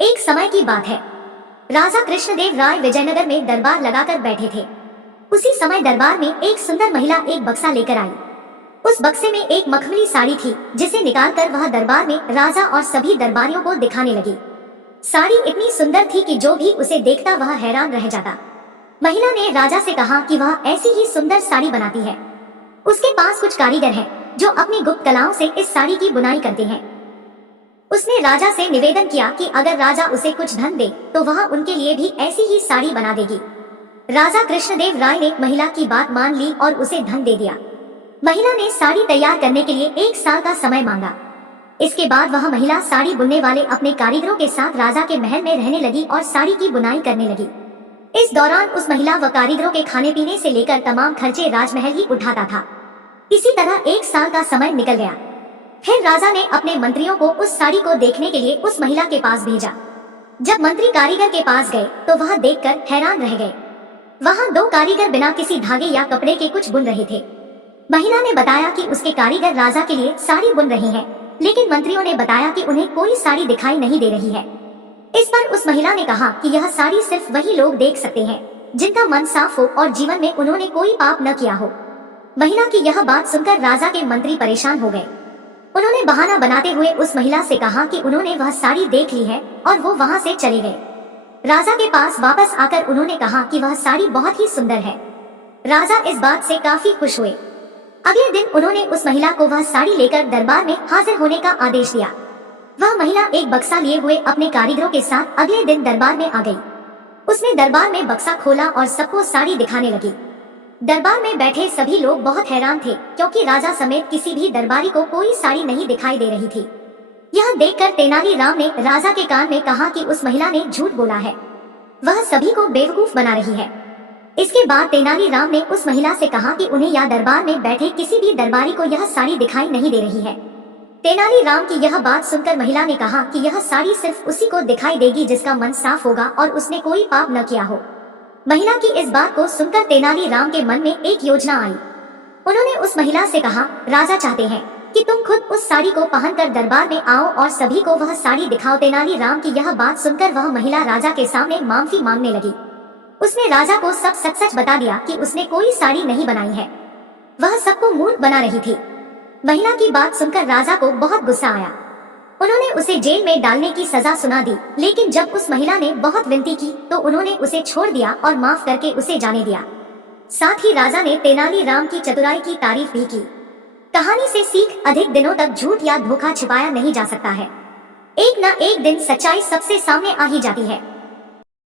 एक समय की बात है। राजा कृष्णदेव राय विजयनगर में दरबार लगाकर बैठे थे। उसी समय दरबार में एक सुंदर महिला एक बक्सा लेकर आई। उस बक्से में एक मखमली साड़ी थी, जिसे निकालकर वह दरबार में राजा और सभी दरबारियों को दिखाने लगी। साड़ी इतनी सुंदर थी कि जो भी उसे देखता वह हैरान रह जाता। महिला ने राजा से कहा कि वह ऐसी ही सुंदर साड़ी बनाती है। उसके पास कुछ कारीगर हैं, जो अपनी गुप्त कलाओं से इस साड़ी की बुनाई करते हैं। उसने राजा से निवेदन किया कि अगर राजा उसे कुछ धन दे तो वह उनके लिए भी ऐसी ही साड़ी बना देगी। राजा कृष्णदेव राय ने महिला की बात मान ली और उसे धन दे दिया। महिला ने साड़ी तैयार करने के लिए 1 साल का समय मांगा। इसके बाद वह महिला साड़ी बुनने वाले अपने कारीगरों के साथ राजा के महल में रहने लगी और साड़ी की बुनाई करने लगी। इस दौरान उस महिला व कारीगरों के खाने पीने से लेकर तमाम खर्चे राजमहल ही उठाता था। इसी तरह 1 साल का समय निकल गया। फिर राजा ने अपने मंत्रियों को उस साड़ी को देखने के लिए उस महिला के पास भेजा। जब मंत्री कारीगर के पास गए तो वह देखकर हैरान रह गए। वहाँ 2 कारीगर बिना किसी धागे या कपड़े के कुछ बुन रहे थे। महिला ने बताया कि उसके कारीगर राजा के लिए साड़ी बुन रहे हैं, लेकिन मंत्रियों ने बताया कि उन्हें कोई साड़ी दिखाई नहीं दे रही है। इस पर उस महिला ने कहा कि यह साड़ी सिर्फ वही लोग देख सकते हैं जिनका मन साफ हो और जीवन में उन्होंने कोई पाप न किया हो। महिला की यह बात सुनकर राजा के मंत्री परेशान हो गए। उन्होंने बहाना बनाते हुए उस महिला से कहा कि उन्होंने वह साड़ी देख ली है और वो वहाँ से चले गए। राजा के पास वापस आकर उन्होंने कहा कि वह साड़ी बहुत ही सुंदर है। राजा इस बात से काफी खुश हुए। अगले दिन उन्होंने उस महिला को वह साड़ी लेकर दरबार में हाजिर होने का आदेश दिया। वह महिला एक बक्सा लिए हुए अपने कारीगरों के साथ अगले दिन दरबार में आ गई। उसने दरबार में बक्सा खोला और सबको साड़ी दिखाने लगी। दरबार में बैठे सभी लोग बहुत हैरान थे, क्योंकि राजा समेत किसी भी दरबारी को कोई साड़ी नहीं दिखाई दे रही थी। यह देखकर तेनालीराम ने राजा के कान में कहा कि उस महिला ने झूठ बोला है, वह सभी को बेवकूफ बना रही है। इसके बाद तेनालीराम ने उस महिला से कहा कि उन्हें या दरबार में बैठे किसी भी दरबारी को यह साड़ी दिखाई नहीं दे रही है। तेनालीराम की यह बात सुनकर महिला ने कहा कि यह साड़ी सिर्फ उसी को दिखाई देगी जिसका मन साफ होगा और उसने कोई पाप न किया हो। महिला की इस बात को सुनकर तेनालीराम के मन में एक योजना आई। उन्होंने उस महिला से कहा, राजा चाहते हैं कि तुम खुद उस साड़ी को पहनकर दरबार में आओ और सभी को वह साड़ी दिखाओ। तेनालीराम की यह बात सुनकर वह महिला राजा के सामने माफी मांगने लगी। उसने राजा को सब सच सच बता दिया कि उसने कोई साड़ी नहीं बनाई है, वह सबको मूर्ख बना रही थी। महिला की बात सुनकर राजा को बहुत गुस्सा आया। उन्होंने उसे जेल में डालने की सजा सुना दी, लेकिन जब उस महिला ने बहुत विनती की तो उन्होंने उसे छोड़ दिया और माफ करके उसे जाने दिया। साथ ही राजा ने तेनालीराम की चतुराई की तारीफ भी की। कहानी से सीख, अधिक दिनों तक झूठ या धोखा छिपाया नहीं जा सकता है। एक न एक दिन सच्चाई सबसे सामने आ ही जाती है।